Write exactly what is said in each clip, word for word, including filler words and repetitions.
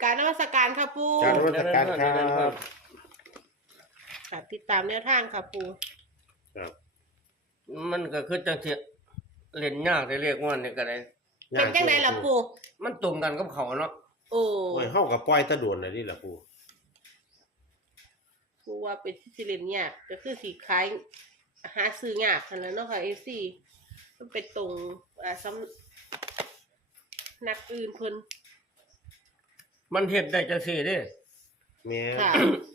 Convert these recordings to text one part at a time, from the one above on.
กรารนมัสการค่ะปูการนมัสการครับค่ะติดตามแนวทางค่ะปูครับมันก็คือจังสิเล่นยากได้เรียกว่านี่ก็ได้เป็นจังไดล่ะปูมันตรงกันกับเขาเนาะโอ้โอ้ยเฮากับปล่อยตะโดนน่ะนี่ล่ะปู่ปูว่าเป็นสิเล่นเนี่ยากก็คือสีคล้ายหาซื้อยากขนาดนั้นเนาะค่ะเอฟซีมันเป็นตรงอ่าซ้ำนักอื่นเพิ่นมันเฮ็ดได้จังซี่เด้แม่ค่ะ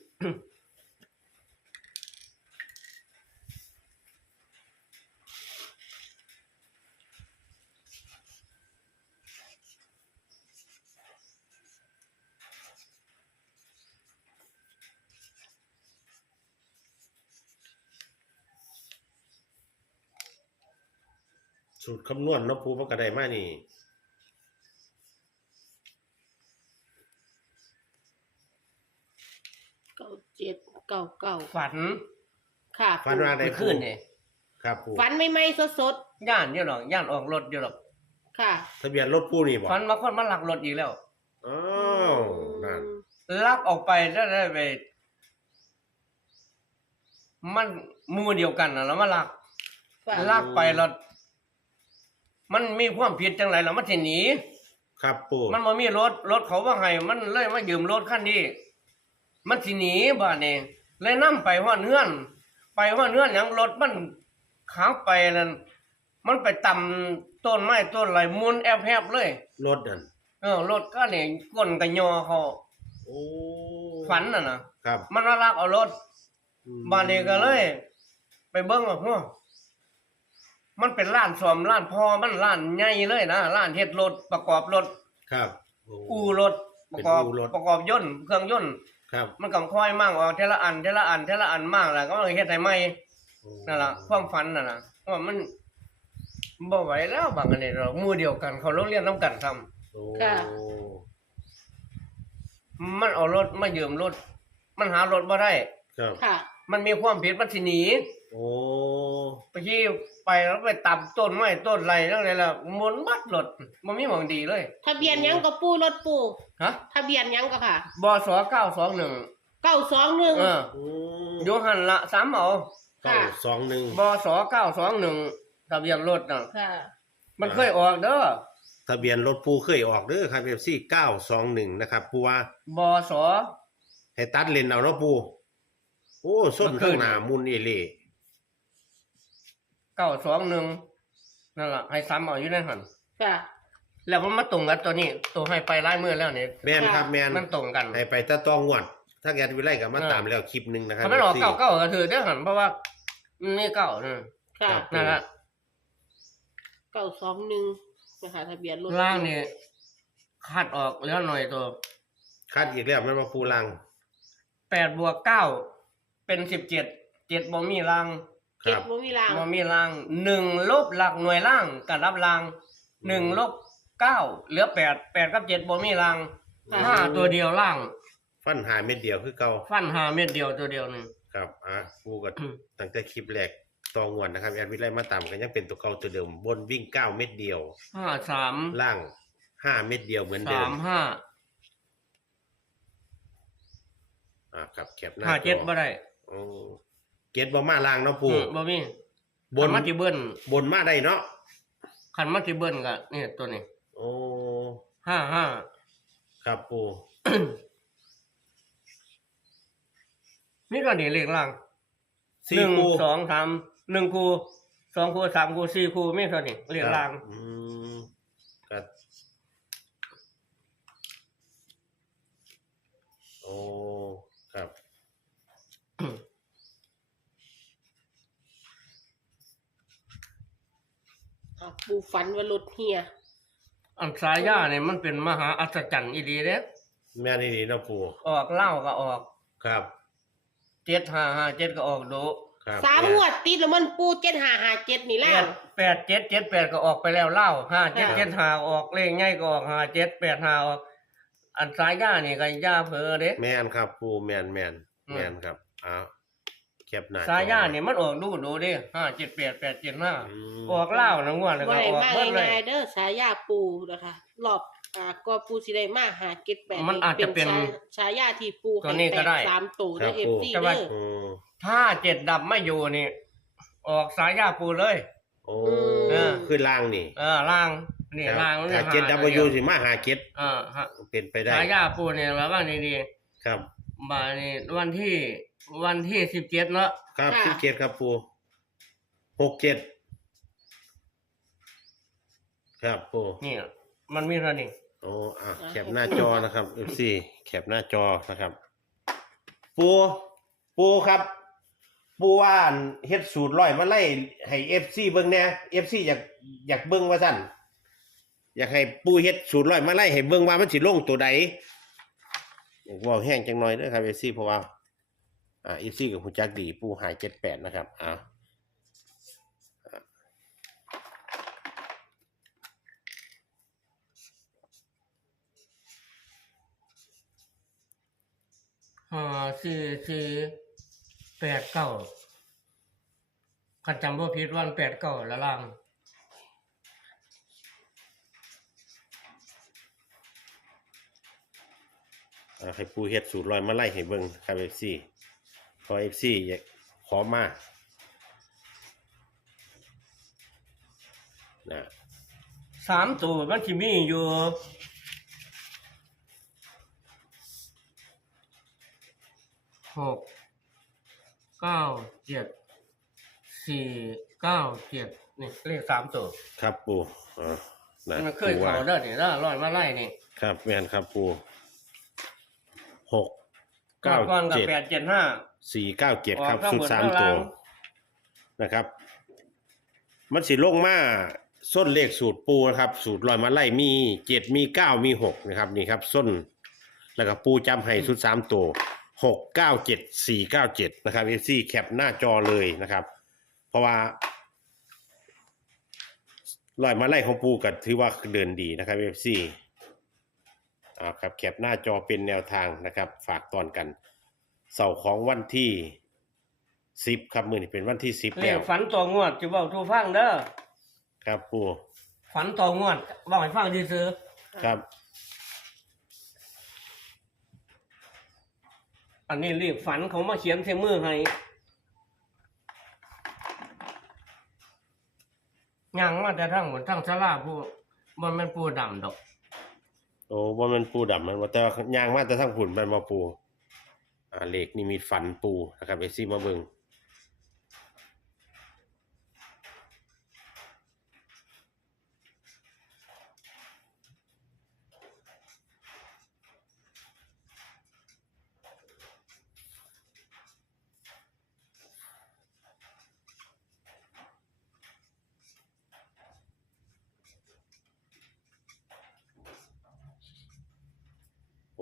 สูตรคำนวณเนาะปู่มันก็ได้มานี่เก้าเจ็ดเก้าเก้าฝันค่ะฝันว่าได้เมื่อคืนนี่ครับปู่ฝันไม่ไม่สดสดย่านอยู่หรอกย่านออกรถอยู่หรอกๆค่ะทะเบียนรถปู่นี่บ่ฝันว่าคนมาลักรถอีกแล้วอ้าวนั่นลักออกไปได้ได้ไป มันหมู่เดียวกันน่ะแล้วมาลักฝันลักไปแล้วมันมีความผิดจังไดล่ะมันสิหนีครับปู่มันบ่มีรถรถเขาว่าให้มันเลยมายืมรถคันนี้มันสิหนีบ้านนี้เลยนำไปฮอดเฮือน ไปฮอดเฮือนหยังรถมันขางไปนั่นมันไปตำต้นไม้ต้นไรมุนแอบแบเลยรถนั่นเออรถก็นี่ก้นกระยอเขาโอ้ฝันน่ะนะครับ มันมาลักเอารถอืมบ้านนี้ก็เลย ไปเบิ่งว่าฮัวมันเป็นร้านซ่อมร้านพอมันร้านใหญ่เลยนะร้านเฮ็ดรถประกอบรถครับโอู่รถประกอบเป็นอู่รถประกอบยนต์เครื่องยนต์ครับมันก็ค่อยมั่งออกเทละอันเทละอันเทละอันมั่งแล้วก็เฮ็ดให้ใหม่โอ้นั่นล่ะความฝันน่ะนะว่ามันบ่ไหวแล้วบางอันนี่เราหมู่เดียวกันเขาโรงเรียนนํกันซ้ำโอ้ค่ะมันเอารถมายืมรถ มันหารถบ่ได้ครับค่ะมันมีความผิดมันสิหนีโอ้ไปที่ไปแล้วไปตัดต้นไม้ต้นไรแล้วอะไรล่ะหมุนบัดรถมันมีหวังดีเลยทะเบียนหยังก็ปูรถปูฮะทะเบียนหยังก็ค่ะบสเก้าสองหนึ่งเก้าสองหนึ่งเอออืมอยู่หันละสามเอาเก้าสองหนึ่งบสเก้าสองหนึ่งทะเบียนรถน่ะค่ะมันเคยออกเด้อทะเบียนรถปู่เคยออกเด้อครับ เอฟ ซี เก้าสองหนึ่งนะครับปู่ว่าบสให้ตัดเลนเอาเนาะปู่โอ้ส้นมันขึ้ข้าน งหน้ามุนเอเล่เก้าสองหนึ่งนั่นแหละให้ซ้ำเอาอยู่ในหันค่ะแล้วมันมาตรงกันตัวนี้ตัวให้ไปไล่มือแล้วนี่แม่นครับแม่นมันตรงกันให้ไปตะตองงวด ถ้าแกวิไลก็มาเออตามแล้วคลิปหนึงนะครับถ้ามันออกเอฟซีเก้าเก้าก็ถือได้หันเพราะว่ามันมีเก้านั่นค่ะครับนั่นแหละเก้าสองหนึ่งนะคะทะเบียนรถล่างนี่คัดออกแล้วหน่อยตัวคัดอีกแล้วมันมาปูลังแปดบวกเก้าเป็นสิบเจ็ดเจ็ดบ่มีล่างคเก็รับบ บ่มีรางบ่มีล่างหนึ่งลบหลักหน่วยล่างกับรับล่างหนึ่งลบเก้าเหลือแปดแปดกับเจ็ดบ่มีล่างห้าตัวเดียวล่างฟันหาเม็ดเดียวคือเก่าฟันหาเม็ดเดียวตัวเดียวหนึงครับอ่ะปูก็อืมตั้งแต่คลิปแรกตองงวดนะครับแอดวิไลมาตามกันยังเป็นตัวเก่าตัวเดิมบนวิ่งเก้าเม็ดเดียวห้าสามล่างห้าเม็ดเดียวเหมือนเดิสาม มห้าอ่าครับแคปหน้าห้าเจ็ดจอบ่ได้โอ้เก็ตบ่มาล่างเนาะปูอืมบ่มีบคันนมาที่เบิ้นบนมาได้เนาะคันมาที่เบิ้นก็นี่ตัวนี้โอ้ห้าห้าครับปูนี่ก็นี่เลขล่างสี่หนึ่งปูสองสามหนึ่งคู่สองคู่สามคู่สี่คู่มีเท่านี้เลขล่างอืมก็โอ้ครับอ่ะปูฝันว่ารถเฮียอันสายยาเนี่ยมันเป็นมหาอัศจรรย์อีดีเด้แม่นี่ดีเนาะปูออกเหล้าก็ออกครับเจ็ดห้าห้าเจ็ดก็ออกโดครับสามงวดติดแล้วมันปูเจ็ดห้าห้าเจ็ดนี่แปล่ะดแปดเจ็ดเจ็ดแปดก็ออกไปแล้วเหล้าห้าเจ็ดค่ะเจ็ดห้าออกเลขง่ายก็ออกห้าเจ็ดแปดห้าออก อันสายยานี่ก็ยาเผลอเด้แม่นครับปูแม่นแม่นอืมแม่นครับอ้าวแคปหน้าจอสายยานี่มันออกดูดูเด้ห้าเจ็ดแปดแปดเจ็ดห้าอืมออกเหล้านะงวดเลยบ่ก็ได้ออกมาเบิดเลยง่ายๆเด้อสายยาปูนะคะรอบอ่าก็ปูสิได้มาหาเก็ดแปดมันอาจจะเป็นฉาฉายาที่ปูตัวนี้ก็ได้สามตัวครัเด้บอ เอฟ ซีแต่ว่าเด้ออืมถ้าเจ็ดดับไม่อยู่นี่ ออกสายยาปูเลยโอ้เออคือล่างนี่เออล่างนี่ครับล่างมันถ้าหาเจ็ดดับเบิลยูสิมาหาเจ็ดเออฮะเป็นไปได้สายยาปูเนี่ยระวังดีครับๆบ่ายนี้วันที่วันที่สิบเจ็ดเนาะครับค่ะสิบเจ็ดครับปูหกเจ็ดครับปูนี่มันมีเท่านี้โอ้อ่ะแคปหน้าจอนะครับ เอฟ ซี แคปหน้าจอนะครับ ปูปูครับ ปูว่าอั่นเฮ็ดสูตรร้อยมาไล่ให้ เอฟ ซี เบิ่งแหน่ เอฟ ซี อยากอยากเบิ่งว่าซั่นอยากให้ปูเฮ็ดสูตรร้อยมาไล่ให้เบิ่งว่ามันสิลงตัวใดอยากเว้าแห้งจังหน่อยเด้อครับ เอฟ ซี เพราะว่าอ่า เอฟ ซี ก็ฮู้จักดีปูหายเจ็ดแปดนะครับอ้าวห้าสี่สี่แปดเก้าคันจำบ่ผิดวันแปดเก้าละล่างอ่าให้ปูเฮ็ดสูตรร้อยมาไล่ให้เบิ่งครับ เอฟ ซี พอ เอฟ ซี อยากขอมานะสามตัวมันสิมีอยู่หกเก้าเจ็ดสี่เก้าเจ็ดนี่เลขสามตัวครับปูอ่านะมันเคยปูว่าเขาเด้อนี่ละร้อยมาไล่นี่ครับแม่นครับปูหกเก้าเก้ากับเจ็ดแปดเจ็ดห้าสี่เก้าเจ็ดออกครับข้างสุดบนสามข้างตัวล่างนะครับ มันสิลงมาส้นเลขสูตรปูนะครับ สูตรลอยมาไล่มีเจ็ดมีเก้ามีหกนะครับนี่ครับ ส้น แล้วก็ปูจำให้สุดสามตัวหกเก้าเจ็ดสี่เก้าเจ็ดนะครับเอฟซีแคปหน้าจอเลยนะครับ เพราะว่าลอยมาไล่ของปูก็ถือว่าเดินดีนะครับเอฟซีอ่าครับแคปหน้าจอเป็นแนวทางนะครับ ฝากตอนกันเสาร์ของวันที่สิบครับมือนี้เป็นวันที่สิบเลแล้ขวฝันตัวงวดจะบอกทูฟังเด้อครับปูฝันตัวงวดบอกให้ฟังดีซื้อครับอันนี้เลขฝันเขามาเขียนใส่มือให้ยังมาแต่ทั้งหมดทั้งชลาผู้บนมันปูดำดอกโอ้ว่ามันปูดำมันว่าแต่ว่ายางมาแต่ทั้งผุนมันมาปูอ่าเลขนี่มีฝันปูนะครับเอฟซีมาเบิง โอ้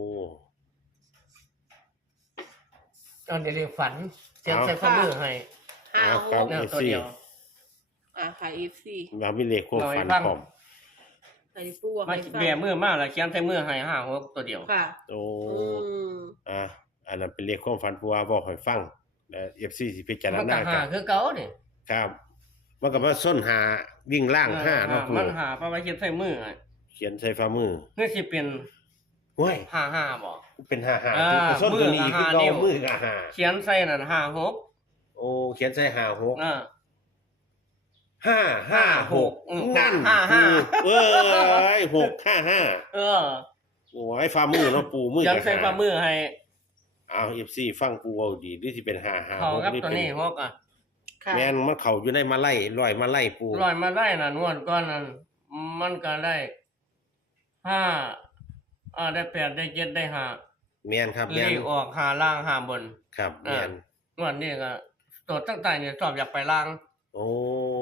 อันนี้เลขฝันเขียนใส่ข้อมือให้ห้าเอาหครับกแนวเอฟตัวซีเดียวอ่าค่ะ เอฟ ซีเรามีเลขความฝันเอาไว้ฟังพร้อมอันนี้ปูว่ามาให้ฟังแบมือมากแล้วเขียนใส่มือให้ห้าหกตัวเดียวค่ะโอ้อืมอ่าอันนั้นเป็นเลขความฝันปูว่าบอกให้ฟังและเอฟซีสิพิจารมันณาก็กัหาน คือเก่านี่ครับ มันก็มาส้นหาวิ่งล่างห้าเนาะปูมันหาเพราะว่าเขียนใส่มือให้เขียนใส่ฝ่ามือเพื่อสิเป็นห้วยห้าห้าบ่เป็นห้าห้าอ่าคือส้นตัวนี้มือคือห้าเกานิ้วมือกับห้าเขียนใส่นั่นห้าหกโอ้เขียนใส่ห้าหกอ่าห้าห้าหกอืมนั่นห้าห้าเอ้ยหกห้าห้าเออโอ้ยฝ่ามือเนาะปูมือเขียนกับใส่ฝ่ามือให้เอาเอฟซีฟังปูเอาดีหรือสิเป็นห้าห้าเขาหกกับนี่ตัวเป็นนี้หกอ่ะค่ะแม่นมันเข้าอยู่ในมาไล่ลอยมาไล่ปูลอยมาได้น่ะนวดก้อนนั้นมันก็ได้ห้าอ่าได้แปดได้เจ็ดได้ห้าแม่นครับเลแม่นขออกหาล่างหาบนครับแม่นงวดนี้ก็ตัวตั้งแต่เนี่ยสอบอยากไปล่างโอ้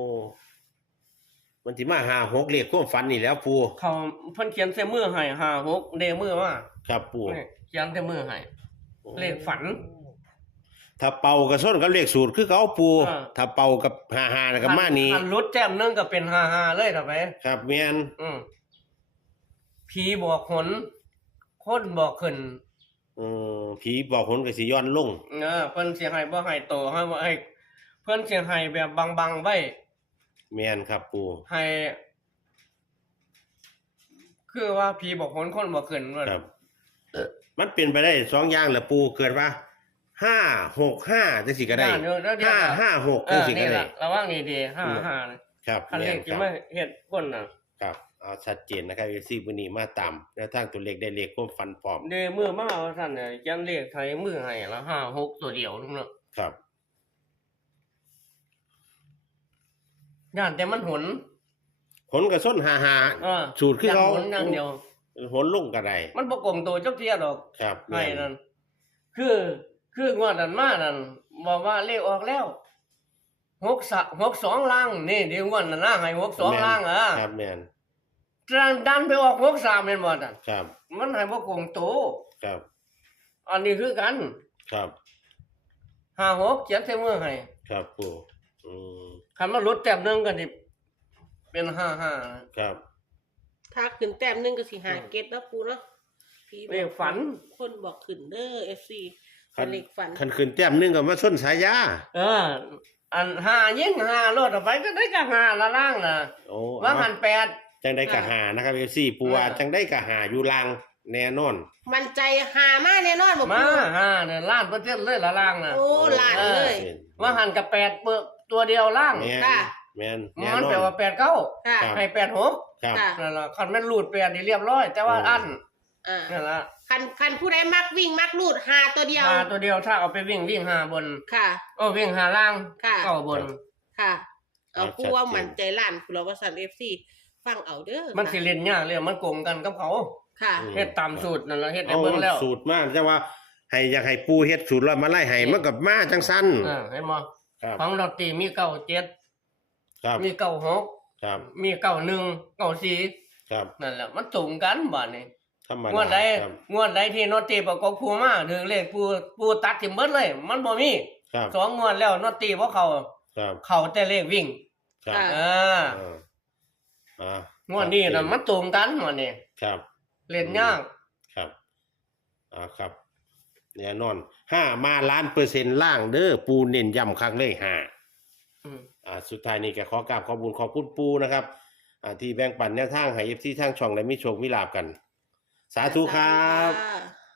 มันสิมาห้าหกเลขความฝันนี่แล้วปูเขาเพิ่นเขียนใส่มือให้ห้าหกเดมือว่าครับปูนี่เขียนใส่มือให้เลขฝันถ้าเป่ากับส้นกับเลขสูตรคือเขาปูอ่าถ้าเป่ากับห้าห้านะกับมานี้คันรุดแจ่มหนึงก็เป็นห้าห้าเลยถูกไหมครับแม่นอืมผีบอกหนคนบอกขึ้นเออผีบอกผลก็สิย้อนลงเออเพิ่นสิให้บ่ให้โตให้บ่ให้เพิ่นสิให้แบบบังๆไว้แม่นครับปูให้ คืคือว่าผีบอกคนคนบ่ขึ้นว่าครับ มันเป็นไปได้สองอย่างแหละปูเกิดว่าห้าหกห้าจังสิก็ได้ย่านอยู่แล้วเดี๋ยวห้าห้าหกเอจังอสิก็นี่ได้ล่ะระวังนี่ดีห้าห้านะครับ คันเลขแม่ที่นคมารับเฮ็ดคนน่ะครับเอาชัดเจนนะครับเอฟซีวันนี้มาตามแนวทางตัวเลขได้เลขความฟันพร้อมเดมือมาว่าซั่นน่ะจันเลขไทยมือให้ละห้าหกตัวเดียวนึงเนาะครับย่านแต่มันหนผลกระส้นหาหาเออสูตรคือเขาย่นหนอย่างเดียวผลลงก็ได้มันบ่กลมตัวจักเที่ยดอกครับให้นั่นคือคืองวดนั้นมานั่นบอกว่าเลขออกแล้วหกสะหกสองล่างนี่เดี๋ยวงวดนั้นนะให้หกสองล่างอ่ะครับแม่นดันดันไปออกหกสามแม่นบ่นั่นครับมันให้บ่กลมตัวครับอันนี้คือกันครับห้าหกเขียนใส่มือให้ครับปูอืมคันมันลดแต้มหนึงก็สิเป็นห้าห้าครับถ้าขึ้นแต้มหนึงก็สิหาเก็ตเนาะปูเนาะพี่บอกเลขฝันคนบอกขึ้นเด้อ เอฟ ซีคัเป็น นเลขฝันคันขึ้นแต้มหนึงก็มาส้นสายยาเออ อันห้ายิ่งห้าลดออกไปก็ได้ก็ห้าละล่างน่ะโอ้ว่าหันแปดจังได้กะหานะครับเอฟซีปูว่าอ่าจังได้กะหาอยู่ลางแน่นอนมันใจหามากแน่นอนบอกมาปูห้าเนี่ยล้านเปอร์เซ็นต์เลยละล่างน่ะโอ้ล้านเลยว่าหันกับแปดเปิกตัวเดียวล่างแม่นค่ะแม่นมัแน่นนอแปลนว่าแปดเก้าค่ะครับให้แปดหกครับค่ะนั่นล่ะคันแม่นรูดแปดนี่เรียบร้อย แต่ว่าอืมอันอ่านั่นล่ะคันคันผู้ใดมักวิ่งมักลูดหาตัวเดียวหาตัวเดียวถ้าเอาไปวิ่งวิ่งหาบนค่ะโอ้วิ่งหาล่างค่ะเก้าบนค่ะ เอาครับปูว่าชัดเจนมันใจล้านคุณเราว่าสันเอฟซีฟังเอาเด้อมันสิเล่นยากเลยมันโกงกันกับเขาค่ะอืมเฮ็ดตามสูตรนั่นล่ะเฮ็ดให้เอาเบิ่งแล้วสูตรมาจังว่าให้อยากให้ปูเฮ็ดสูตรแล้วมาไล่ให้มันกับมาจังสั้นอ่าเห็นบ่ครับของดอกตีมีเก้าเจ็ดครับมีเก้าหกครับมีเก้าหนึ่งเก้าสี่ครับนั่นแหละมันตรงกันบัดนี้ธรรมดางวดใดครับงวดใดที่นอตตีบอกกับครูมาถึงเลขผู้ผู้ตัดทิ่มเบิดเลย มันบ่มีครับสองงวดแล้วนอตตีบ่เข้าครับเข้าแต่เลขวิ่งครับค่ะอ่าอ่าอ่างวดนี้น่ะมันตรงกันหมดนี่ครับเล่นยากครับอ่าครับแน่นอนห้ามาล้านเปอร์เซ็นต์ล่างเด้อปูเน้นย้ำครั้งเลยห้าอืมอ่าสุดท้ายนี้ก็ขอกราบขอบคุญขอบคุณปูนะครับอ่าที่แบ่งปันแนวทางให้เอฟซีทางช่องและมีโชคมีลาบกัน สาธุครับค่ะ